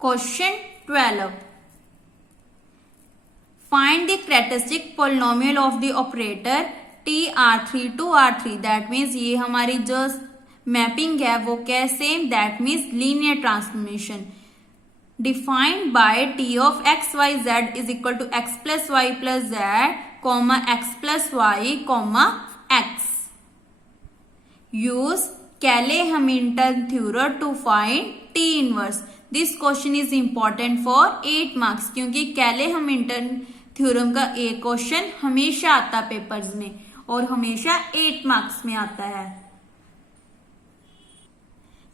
Question 12. Find the characteristic polynomial of the operator t r3 to r3. That means ये हमारी जो mapping है वो कैसे, that means linear transformation. Defined by t of x y z is equal to x plus y plus z, comma x plus y, comma x. Use Cayley-Hamilton theorem to find t inverse. This question is important for 8 marks क्योंकि Cayley-Hamilton theorem का एक question हमेशा आता papers में और हमेशा 8 marks में आता है.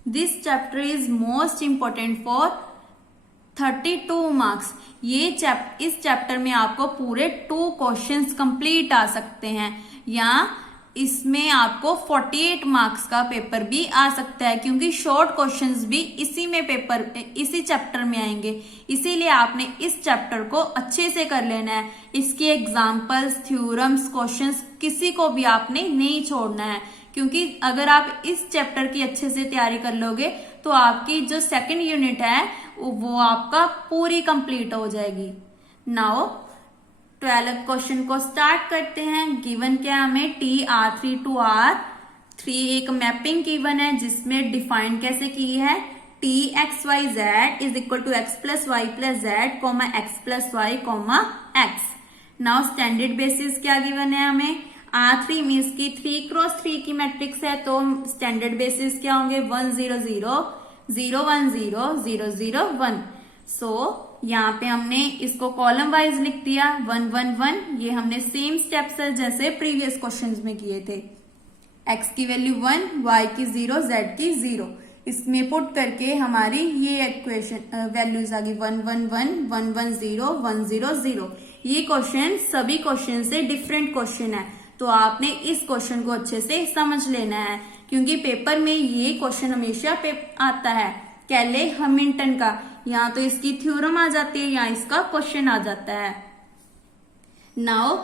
This chapter is most important for 32 marks. इस चैप्टर में आपको पूरे 2 क्वेश्चंस कंप्लीट आ सकते हैं या इसमें आपको 48 मार्क्स का पेपर भी आ सकता है क्योंकि शॉर्ट क्वेश्चंस भी इसी चैप्टर में आएंगे. इसीलिए आपने इस चैप्टर को अच्छे से कर लेना है. इसके एग्जाम्पल्स, थ्योरम्स, क्वेश्चंस किसी को भी आपने नहीं छोड़ना है क्योंकि अगर आप इस चैप्टर की अच्छे से तैयारी कर लोगे तो आपकी जो सेकंड यूनिट है वो आपका पूरी कंप्लीट हो जाएगी. नाउ 12 क्वेश्चन को स्टार्ट करते हैं. गिवन क्या हमें t r3 टू r3 एक मैपिंग गिवन है जिसमें डिफाइन कैसे की है t x y z is equal to x plus Y plus z comma x plus y comma x. Now standard basis क्या गिवन है हमें R3 मीन्स की 3 क्रॉस 3 की मैट्रिक्स है तो स्टैंडर्ड बेसिस क्या होंगे 1 0 0 0 1 0 0 0 1. सो यहाँ पे हमने इसको कॉलम वाइज लिख दिया 1 1 1. ये हमने सेम स्टेप्स है जैसे प्रीवियस क्वेश्चंस में किए थे. x की वैल्यू 1, y की 0, z की 0. इसमें पुट करके हमारी ये इक्वेशन वैल्यूज आ गई 1 1 1 1 1 0 1 0 0. ये क्वेश्चन सभी क्वेश्चन से डिफरेंट क्वेश्चन है तो आपने इस क्वेश्चन को अच्छे से समझ लेना है क्योंकि पेपर में ये क्वेश्चन हमेशा आता है कैले-हैमिल्टन का. यहाँ तो इसकी थ्योरम आ जाती है, यहाँ इसका क्वेश्चन आ जाता है. नाउ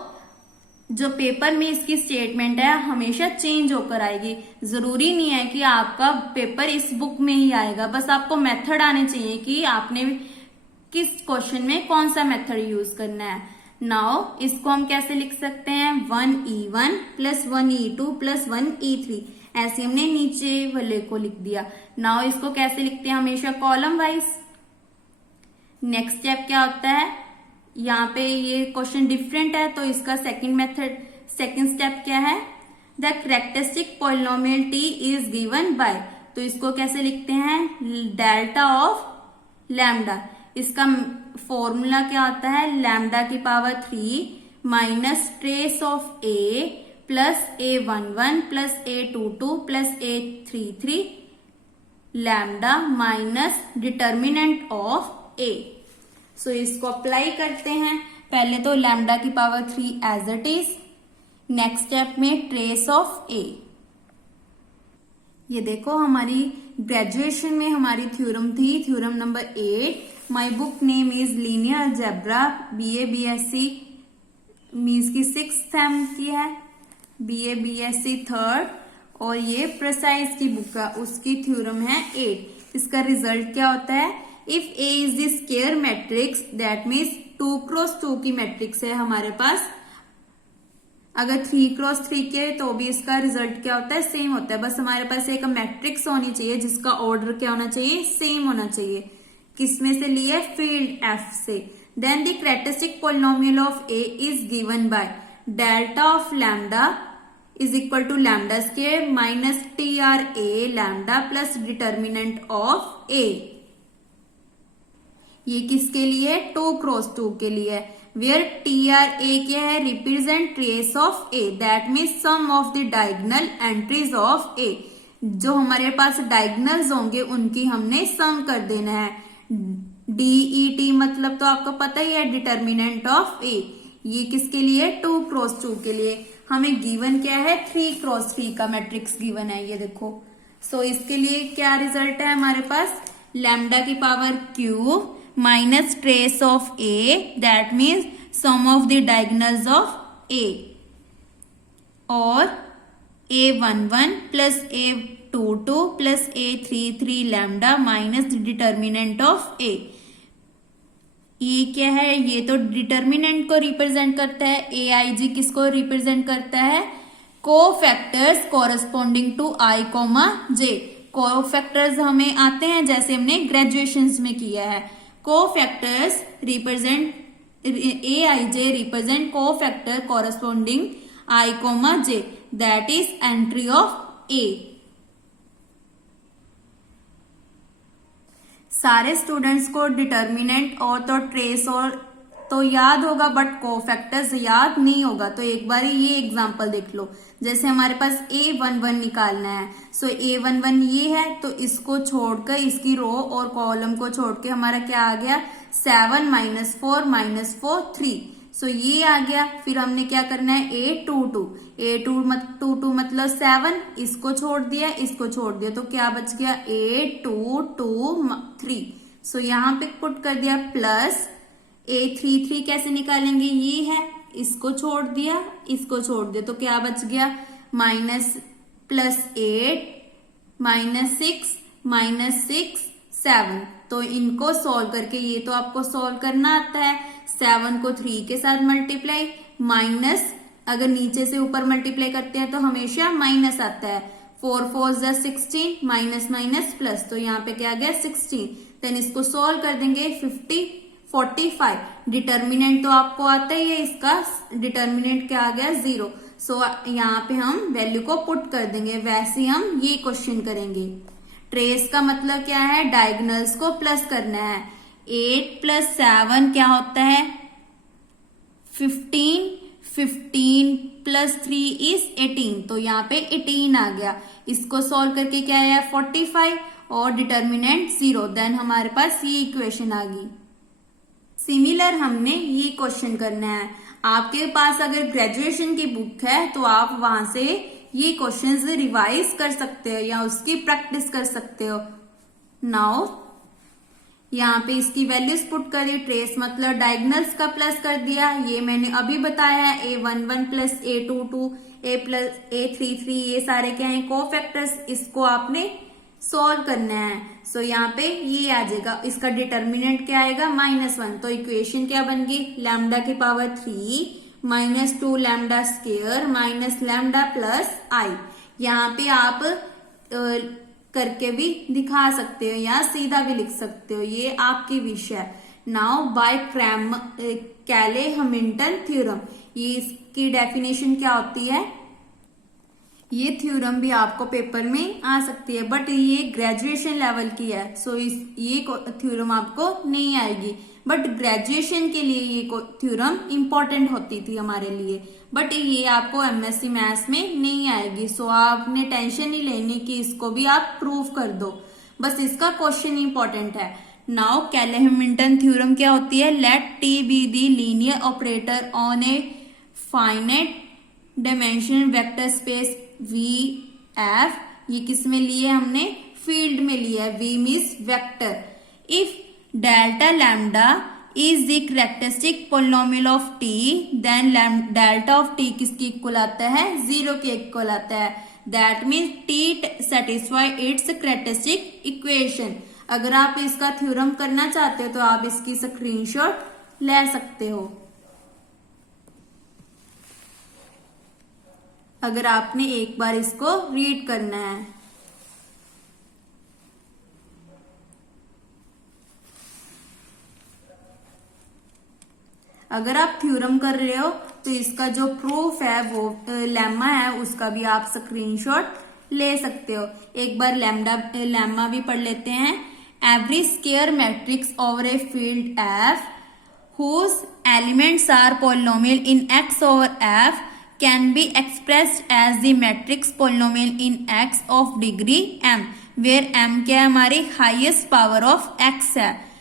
जो पेपर में इसकी स्टेटमेंट है हमेशा चेंज होकर आएगी. जरूरी नहीं है कि आपका पेपर इस बुक में ही आएगा, बस आपको मेथड आने चाहिए कि आपने किस क्वेश्चन में कौन सा मेथड यूज करना है. नाउ इसको हम कैसे लिख सकते हैं 1e1 plus 1e2 plus 1e3. ऐसे हमने नीचे वाले को लिख दिया. नाउ इसको कैसे लिखते हैं हमेशा कॉलम वाइज. नेक्स्ट स्टेप क्या होता है, यहाँ पे ये क्वेश्चन डिफरेंट है तो इसका सेकंड स्टेप क्या है the characteristic polynomial t is given by. तो इसको कैसे लिखते हैं डेल्टा ऑफ लैम्डा. इसका फॉर्मूला क्या होता है लैम्डा की power 3 minus trace of a plus a11 plus a22 plus a33 lambda minus determinant of a. So इसको अप्लाई करते हैं. पहले तो लैम्डा की power 3 as it is. Next step में ट्रेस ऑफ a. ये देखो हमारी ग्रेजुएशन में हमारी थ्योरम थी theorem number 8. My book name is linear algebra. BA BSc means की 6th सेम की है, BA BSc 3rd. और ये प्रिसाइज की बुक का उसकी थ्योरम है 8. इसका रिजल्ट क्या होता है if A is the square matrix that means 2 cross 2 की मैट्रिक्स है हमारे पास. अगर 3 क्रॉस 3 के तो भी इसका रिजल्ट क्या होता है सेम होता है. बस हमारे पास एक मैट्रिक्स होनी चाहिए जिसका ऑर्डर क्या होना चाहिए सेम होना चाहिए. किसमें से लिए फील्ड F से. Then the characteristic polynomial of A is given by delta of lambda is equal to lambda square minus TRA lambda plus determinant of A. ये किसके लिए 2 क्रॉस 2 के लिए वेयर TRA क्या है represent trace of A that means sum of the diagonal entries of A. जो हमारे पास diagonals होंगे उनकी हमने सम कर देना है. DET मतलब तो आपको पता ही है डिटर्मिनेंट ऑफ A. ये किसके लिए 2 क्रॉस 2 के लिए. हमें गिवन क्या है 3 क्रॉस 3 का मैट्रिक्स गिवन है ये देखो. सो इसके लिए क्या रिजल्ट है हमारे पास लैम्डा की power cube minus trace of A that means sum of the diagonals of A और A11 plus A22 plus A33 lambda minus determinant of A। ये क्या है, ये तो डिटर्मिनेंट को रिप्रेजेंट करता है, AIG किसको रिप्रेजेंट करता है, cofactors corresponding to I, J। Cofactors हमें आते हैं जैसे हमने ग्रेजुएशंस में किया है। Cofactors represent AIJ represent cofactor corresponding I, J, that is entry of A। सारे स्टूडेंट्स को डिटर्मिनेंट और तो ट्रेस और तो याद होगा, बट कोफैक्टर्स याद नहीं होगा। तो एक बार ये एग्जांपल देख लो, जैसे हमारे पास A11 निकालना है। सो A11 ये है, तो इसको छोड़कर इसकी रो और कॉलम को छोड़ के हमारा क्या आ गया, 7 - 4 - 4 3। सो ये आ गया। फिर हमने क्या करना है, A22 मतलब 7, इसको छोड़ दिया, इसको छोड़ दिया, तो क्या बच गया, A22 3। सो यहाँ पे पुट कर दिया, प्लस A33 कैसे निकालेंगे, ये है, इसको छोड़ दिया, इसको छोड़ दिया, तो क्या बच गया, -+8 -6 7। तो इनको सॉल्व करके, ये तो आपको सॉल्व करना आता है, 7 को 3 के साथ मल्टीप्लाई, माइनस अगर नीचे से ऊपर मल्टीप्लाई करते हैं तो हमेशा माइनस आता है, 4 4 16 माइनस माइनस प्लस, तो यहाँ पे क्या आ गया 16। देन इसको सॉल्व कर देंगे, 45। डिटर्मिनेंट तो आपको आता ही है, इसका डिटर्मिनेंट क्या आ गया 0। सो यहाँ पे हम वैल्यू को पुट कर देंगे, वैसे हम ये क्वेश्चन करेंगे। ट्रेस का मतलब क्या है, डायगोनल्स को प्लस करना है। 8 + 7 क्या होता है, 15 + 3 इज 18, तो यहाँ पे 18 आ गया। इसको सॉल्व करके क्या आया, 45 और डिटर्मिनेंट 0। देन हमारे पास ये इक्वेशन आ गई। सिमिलर हमने ये क्वेश्चन करना है। आपके पास अगर ग्रेजुएशन की बुक है तो आप वहां से ये क्वेश्चंस रिवाइज कर सकते हो या उसकी प्रैक्टिस कर सकते हो। नाउ यहाँ पे इसकी वैल्यूज पुट करी, ट्रेस मतलब डायगोनल्स का प्लस कर दिया, ये मैंने अभी बताया है। A11 + A22 A33 ये सारे क्या है, कोफैक्टर्स, इसको आपने सॉल्व करना है। सो यहाँ पे ये आ जाएगा, इसका डिटर्मिनेंट क्या आएगा, -1। तो इक्वेशन क्या बन गई, लैम्डा की power 3 -2 lambda square minus lambda plus I। यहाँ पे आप करके भी दिखा सकते हो या सीधा भी लिख सकते हो, ये आपकी विषय है। Now bye Cayley Hamilton theorem, ये इसकी डेफिनेशन क्या होती है, ये थ्योरम भी आपको पेपर में आ सकती है, बट ये ग्रेजुएशन लेवल की है। सो ये थ्योरम आपको नहीं आएगी, बट ग्रेजुएशन के लिए ये थ्योरम इंपॉर्टेंट होती थी हमारे लिए, बट ये आपको MSc मैथ्स में नहीं आएगी। सो आपने टेंशन नहीं लेनी कि इसको भी आप प्रूव कर दो, बस इसका क्वेश्चन इंपॉर्टेंट है। नाउ कैले हैमिल्टन थ्योरम क्या होती है, let T be the linear operator on a finite dimension vector space VF। ये किस में लिए हमने, फील्ड में लिया है, V means vector. If delta lambda is the characteristic polynomial of T, then delta of T किसकी इक्वल आता है, 0 के इक्वल आता है। That means T satisfy its characteristic equation. अगर आप इसका थ्योरम करना चाहते हो तो आप इसकी स्क्रीनशॉट ले सकते हो, अगर आपने एक बार इसको रीड करना है। अगर आप थ्योरम कर रहे हो तो इसका जो प्रूफ है वो लेम्मा है, उसका भी आप स्क्रीनशॉट ले सकते हो। एक बार लेम्मा भी पढ़ लेते हैं। Every square matrix over a field F whose elements are polynomial in X over F can be expressed as the matrix polynomial in X of degree M, where M क्या है, हमारी हाईएस्ट पावर ऑफ X है,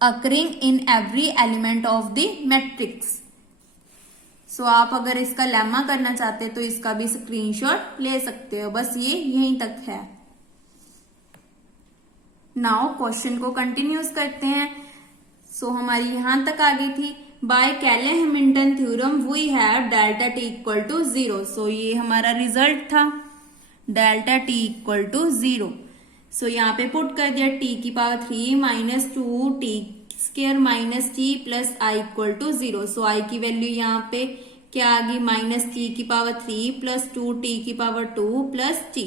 occurring in every element of the matrix। सो आप अगर इसका lemma करना चाहते हैं तो इसका भी स्क्रीनशॉट ले सकते हो, बस ये यहीं तक है। नाउ क्वेश्चन को कंटिन्यूस करते हैं। सो हमारी यहां तक आ गई थी। By Cayley Hamilton theorem we have delta T = 0। So ये हमारा रिजल्ट था। Delta T equal to 0। So यहाँ पे पुट कर दिया टी की power 3 minus 2 T square minus T plus I equal to 0। So I की वैल्यू यहाँ पे क्या आ गई, माइनस टी की पावर 3 प्लस 2 टी की पावर 2 प्लस टी।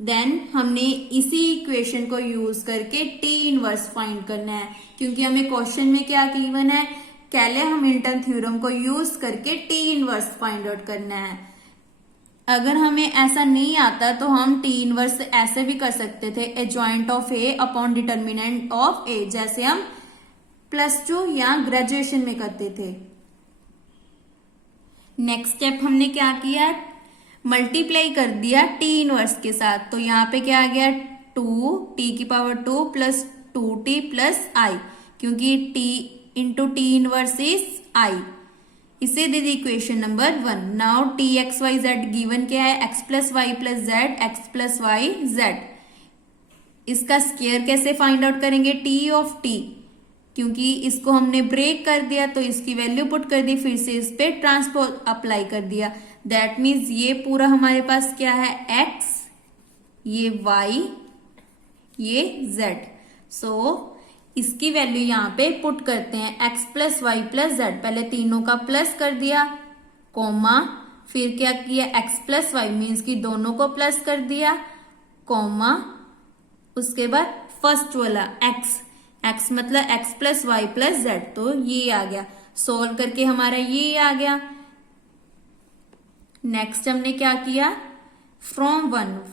देन हमने इसी इक्वेशन को यूज करके टी इनवर्स फाइंड करना है, क्योंकि हमें क्वेश्चन में क्या गिवन है, कैले हैमिल्टन थ्योरम को यूज करके टी इनवर्स फाइंड आउट करना है। अगर हमें ऐसा नहीं आता तो हम टी इनवर्स ऐसे भी कर सकते थे, adjoint of A upon determinant of A, जैसे हम +2 या ग्रेजुएशन में करते थे। नेक्स्ट स्टेप हमने क्या किया, मल्टीप्लाई कर दिया टी इनवर्स के साथ। तो यहाँ पे क्या आ गया, 2 टी की power 2 plus 2t plus I, क्योंकि t into T inverse is I. इसे दे दी equation number 1। Now T X Y Z given क्या है, x plus Y plus Z, X plus Y Z. इसका स्क्वायर कैसे फाइंड आउट करेंगे, T of T, क्योंकि इसको हमने ब्रेक कर दिया तो इसकी वैल्यू पुट कर दी, फिर से इस पे ट्रांसपोज अप्लाई कर दिया। दैट मीन्स ये पूरा हमारे पास क्या है, x, ये y, ये z। सो इसकी वैल्यू यहाँ पे पुट करते हैं, x plus Y plus z. पहले तीनों का प्लस कर दिया, कोमा, फिर क्या किया, x प्लस वाई मीन्स कि दोनों को प्लस कर दिया, कोमा, उसके बाद फर्स्ट वाला x मतलब x plus Y plus z, तो ये आ गया। सोल्व करके हमारा ये आ गया। नेक्स्ट हमने क्या किया, फ्रॉम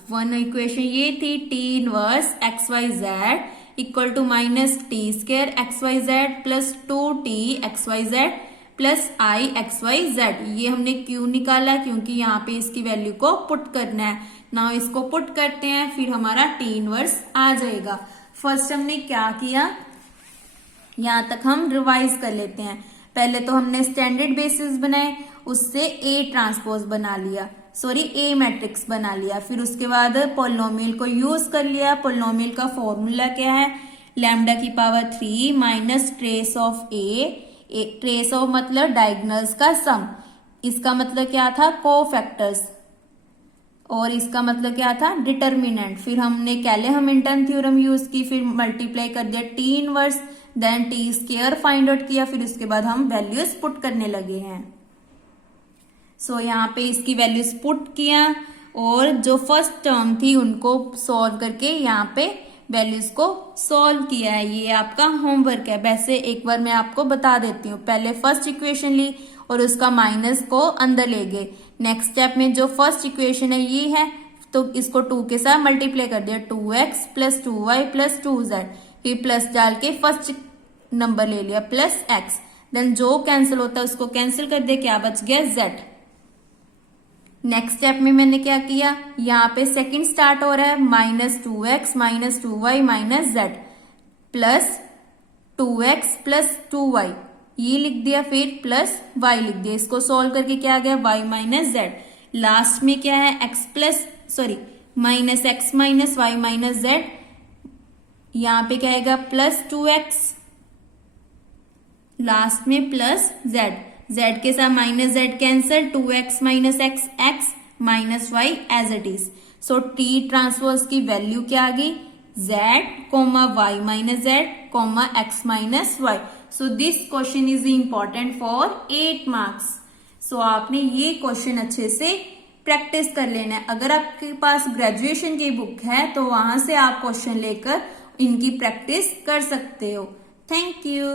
वन इक्वेशन ये थी, T inverse x Y z equal to minus T square x Y z plus 2t x Y z plus I x Y z. ये हमने क्यों निकाला, क्योंकि यहाँ पे इसकी वैल्यू को पुट करना है। नाउ इसको पुट करते हैं, फिर हमारा टी इनवर्स आ जाएगा। फर्स्ट हमने क्या किया, यहां तक हम रिवाइज कर लेते हैं। पहले तो हमने स्टैंडर्ड बेसिस बनाए, उससे ए ट्रांसपोज बना लिया, ए मैट्रिक्स बना लिया। फिर उसके बाद पोलिनोमियल को यूज कर लिया। पोलिनोमियल का फॉर्मूला क्या है, लैम्डा की power 3 minus trace of A, trace of मतलब डायगोनल्स का सम, इसका मतलब क्या था, कोफैक्टर्स, और इसका मतलब क्या था, डिटर्मिनेंट। फिर हमने कैले हैमिल्टन थ्योरम यूज की, फिर मल्टीप्लाई कर दिया T inverse, then T square find out किया, फिर उसके बाद हम वैल्यूज पुट करने लगे हैं। सो यहाँ पे इसकी वैल्यूज पुट किया और जो फर्स्ट टर्म थी उनको सॉल्व करके यहाँ पे वैल्यूज को सॉल्व किया है। ये आपका होमवर्क है। वैसे एक बार मैं आपको बता देती हूँ, पहले फर्स्ट इक्वेशन ली और उसका माइनस को अंदर ले गए। नेक्स्ट स्टेप में जो फर्स्ट इक्वेशन है ये है, तो इसको 2 के साथ मल्टीप्लाई कर दिया, 2x plus 2y plus 2z, फिर प्लस डाल के फर्स्ट नंबर ले लिया प्लस x, देन जो कैंसिल होता है उसको कैंसिल कर दिया, क्या बच गया z। नेक्स्ट स्टेप में मैंने क्या किया, यहाँ पे सेकंड स्टार्ट हो रहा है, minus 2x minus 2y minus z plus 2x plus 2y, ये लिख दिया, फिर प्लस y लिख दिया। इसको सॉल्व करके क्या आ गया, y माइनस z। लास्ट में क्या है, minus x minus y minus z, यहाँ पे क्या आएगा प्लस 2x, लास्ट में प्लस z, z के साथ minus z cancel, 2x minus x minus y as it is. So t transpose की वैल्यू क्या आ गई, z comma y minus z comma x minus y। So this question is important for 8 marks. So आपने ये question अच्छे से practice कर लेना है। अगर आपके पास ग्रेजुएशन की बुक है तो वहां से आप क्वेश्चन लेकर इनकी प्रैक्टिस कर सकते हो। Thank you.